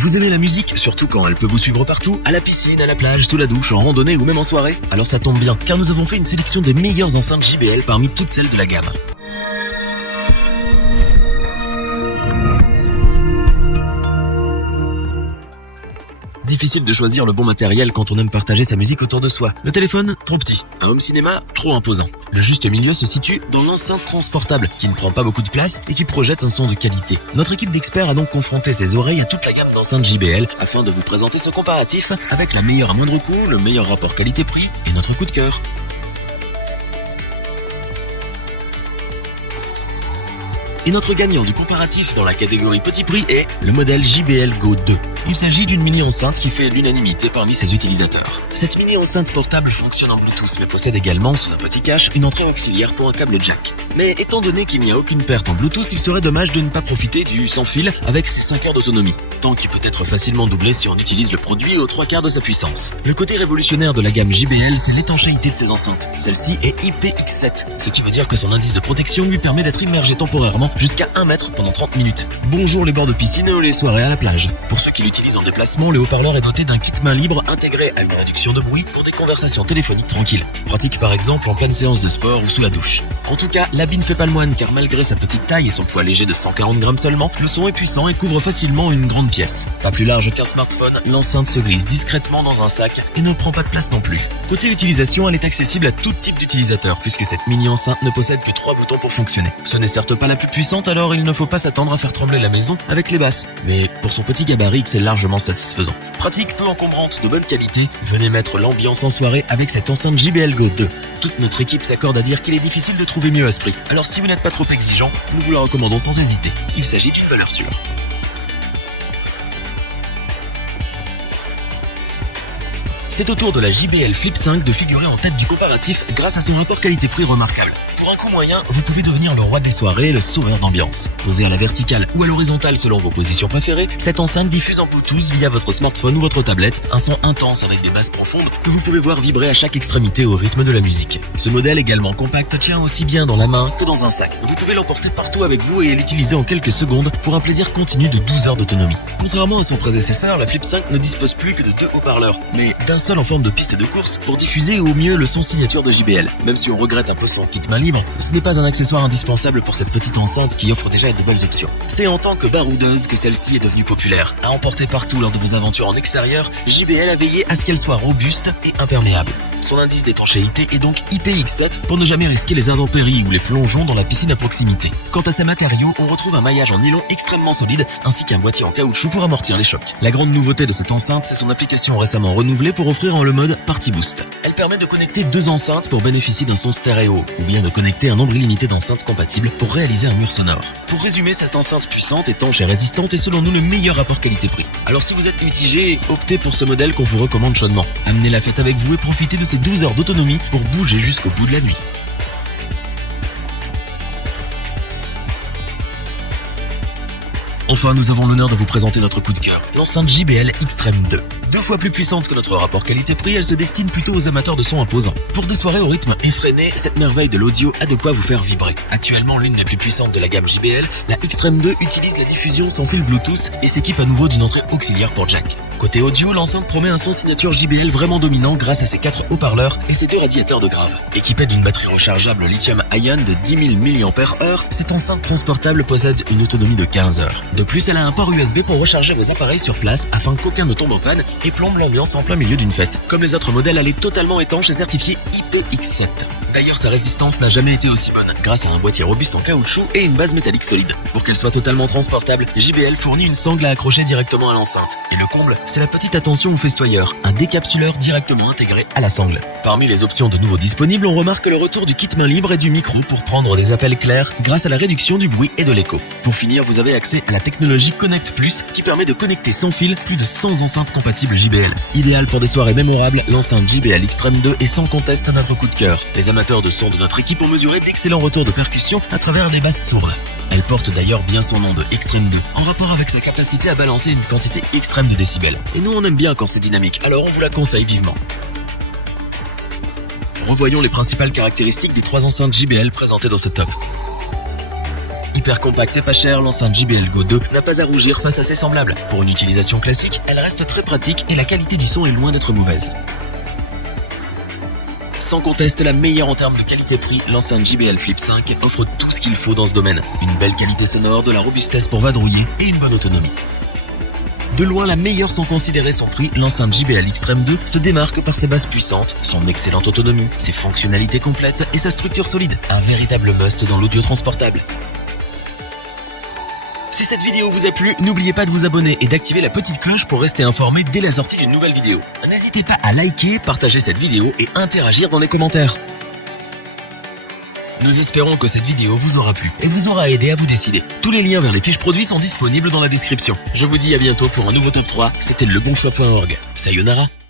Vous aimez la musique, surtout quand elle peut vous suivre partout, à la piscine, à la plage, sous la douche, en randonnée ou même en soirée? Alors ça tombe bien, car nous avons fait une sélection des meilleures enceintes JBL parmi toutes celles de la gamme. Difficile de choisir le bon matériel quand on aime partager sa musique autour de soi. Le téléphone, trop petit. Un home cinéma, trop imposant. Le juste milieu se situe dans l'enceinte transportable, qui ne prend pas beaucoup de place et qui projette un son de qualité. Notre équipe d'experts a donc confronté ses oreilles à toute la gamme d'enceintes JBL afin de vous présenter ce comparatif avec la meilleure à moindre coût, le meilleur rapport qualité-prix et notre coup de cœur. Et notre gagnant du comparatif dans la catégorie petit prix est le modèle JBL Go 2. Il s'agit d'une mini-enceinte qui fait l'unanimité parmi ses utilisateurs. Cette mini-enceinte portable fonctionne en Bluetooth mais possède également, sous un petit cache, une entrée auxiliaire pour un câble jack. Mais étant donné qu'il n'y a aucune perte en Bluetooth, il serait dommage de ne pas profiter du sans-fil avec ses 5 heures d'autonomie. Temps qui peut être facilement doublé si on utilise le produit aux 3/4 de sa puissance. Le côté révolutionnaire de la gamme JBL, c'est l'étanchéité de ses enceintes. Celle-ci est IPX7, ce qui veut dire que son indice de protection lui permet d'être immergé temporairement jusqu'à 1 mètre pendant 30 minutes. Bonjour les bords de piscine ou les soirées à la plage. Pour ceux qui l'utilisent en déplacement, le haut-parleur est doté d'un kit main libre intégré à une réduction de bruit pour des conversations téléphoniques tranquilles. Pratique par exemple en pleine séance de sport ou sous la douche. En tout cas, l'habit ne fait pas le moine car malgré sa petite taille et son poids léger de 140 grammes seulement, le son est puissant et couvre facilement une grande pièce. Pas plus large qu'un smartphone, l'enceinte se glisse discrètement dans un sac et ne prend pas de place non plus. Côté utilisation, elle est accessible à tout type d'utilisateur puisque cette mini-enceinte ne possède que 3 boutons pour fonctionner. Ce n'est certes pas la plus puissante, alors il ne faut pas s'attendre à faire trembler la maison avec les basses. Mais pour son petit gabarit, c'est largement satisfaisant. Pratique, peu encombrante, de bonne qualité, venez mettre l'ambiance en soirée avec cette enceinte JBL Go 2. Toute notre équipe s'accorde à dire qu'il est difficile de trouver mieux à ce prix. Alors si vous n'êtes pas trop exigeant, nous vous la recommandons sans hésiter. Il s'agit d'une valeur sûre. C'est au tour de la JBL Flip 5 de figurer en tête du comparatif grâce à son rapport qualité-prix remarquable. Pour un coût moyen, vous pouvez devenir le roi des soirées et le sauveur d'ambiance. Posée à la verticale ou à l'horizontale selon vos positions préférées, cette enceinte diffuse en Bluetooth via votre smartphone ou votre tablette un son intense avec des basses profondes que vous pouvez voir vibrer à chaque extrémité au rythme de la musique. Ce modèle également compact tient aussi bien dans la main que dans un sac. Vous pouvez l'emporter partout avec vous et l'utiliser en quelques secondes pour un plaisir continu de 12 heures d'autonomie. Contrairement à son prédécesseur, la Flip 5 ne dispose plus que de 2 haut-parleurs, mais d'un seul en forme de piste de course pour diffuser au mieux le son signature de JBL. Même si on regrette un peu son kit main libre, ce n'est pas un accessoire indispensable pour cette petite enceinte qui offre déjà de belles options. C'est en tant que baroudeuse que celle-ci est devenue populaire. À emporter partout lors de vos aventures en extérieur, JBL a veillé à ce qu'elle soit robuste et imperméable. Son indice d'étanchéité est donc IPX7 pour ne jamais risquer les intempéries ou les plongeons dans la piscine à proximité. Quant à ses matériaux, on retrouve un maillage en nylon extrêmement solide ainsi qu'un boîtier en caoutchouc pour amortir les chocs. La grande nouveauté de cette enceinte, c'est son application récemment renouvelée pour offrir en le mode Party Boost. Elle permet de connecter 2 enceintes pour bénéficier d'un son stéréo ou bien de connecter un nombre illimité d'enceintes compatibles pour réaliser un mur sonore. Pour résumer, cette enceinte puissante, étanche et résistante est selon nous le meilleur rapport qualité-prix. Alors si vous êtes mitigé, optez pour ce modèle qu'on vous recommande chaudement. Amenez la fête avec vous et profitez de ces 12 heures d'autonomie pour bouger jusqu'au bout de la nuit. Enfin, nous avons l'honneur de vous présenter notre coup de cœur, l'enceinte JBL Extreme 2. 2 fois plus puissante que notre rapport qualité-prix, elle se destine plutôt aux amateurs de sons imposants. Pour des soirées au rythme effréné, cette merveille de l'audio a de quoi vous faire vibrer. Actuellement l'une des plus puissantes de la gamme JBL, la Extreme 2 utilise la diffusion sans fil Bluetooth et s'équipe à nouveau d'une entrée auxiliaire pour jack. Côté audio, l'enceinte promet un son signature JBL vraiment dominant grâce à ses 4 haut-parleurs et ses 2 radiateurs de grave. Équipée d'une batterie rechargeable lithium-ion de 10 000 mAh, cette enceinte transportable possède une autonomie de 15 heures. De plus, elle a un port USB pour recharger vos appareils sur place afin qu'aucun ne tombe en panne et plombe l'ambiance en plein milieu d'une fête. Comme les autres modèles, elle est totalement étanche et certifiée IPX7. D'ailleurs, sa résistance n'a jamais été aussi bonne, grâce à un boîtier robuste en caoutchouc et une base métallique solide. Pour qu'elle soit totalement transportable, JBL fournit une sangle à accrocher directement à l'enceinte. Et le comble, c'est la petite attention au festoyeur, un décapsuleur directement intégré à la sangle. Parmi les options de nouveau disponibles, on remarque le retour du kit main libre et du micro pour prendre des appels clairs grâce à la réduction du bruit et de l'écho. Pour finir, vous avez accès à la technologie Connect Plus qui permet de connecter sans fil plus de 100 enceintes compatibles JBL. Idéal pour des soirées mémorables, l'enceinte JBL Extreme 2 est sans conteste notre coup de cœur. Les amateurs de son de notre équipe ont mesuré d'excellents retours de percussion à travers des basses sourdes. Elle porte d'ailleurs bien son nom de Extreme 2, en rapport avec sa capacité à balancer une quantité extrême de décibels. Et nous on aime bien quand c'est dynamique, alors on vous la conseille vivement. Revoyons les principales caractéristiques des 3 enceintes JBL présentées dans ce top. Super compact et pas cher, l'enceinte JBL Go 2 n'a pas à rougir face à ses semblables. Pour une utilisation classique, elle reste très pratique et la qualité du son est loin d'être mauvaise. Sans conteste la meilleure en termes de qualité-prix, l'enceinte JBL Flip 5 offre tout ce qu'il faut dans ce domaine. Une belle qualité sonore, de la robustesse pour vadrouiller et une bonne autonomie. De loin la meilleure sans considérer son prix, l'enceinte JBL Extreme 2 se démarque par ses basses puissantes, son excellente autonomie, ses fonctionnalités complètes et sa structure solide. Un véritable must dans l'audio transportable. Si cette vidéo vous a plu, n'oubliez pas de vous abonner et d'activer la petite cloche pour rester informé dès la sortie d'une nouvelle vidéo. N'hésitez pas à liker, partager cette vidéo et interagir dans les commentaires. Nous espérons que cette vidéo vous aura plu et vous aura aidé à vous décider. Tous les liens vers les fiches produits sont disponibles dans la description. Je vous dis à bientôt pour un nouveau top 3. C'était lebonchoix.org. Sayonara.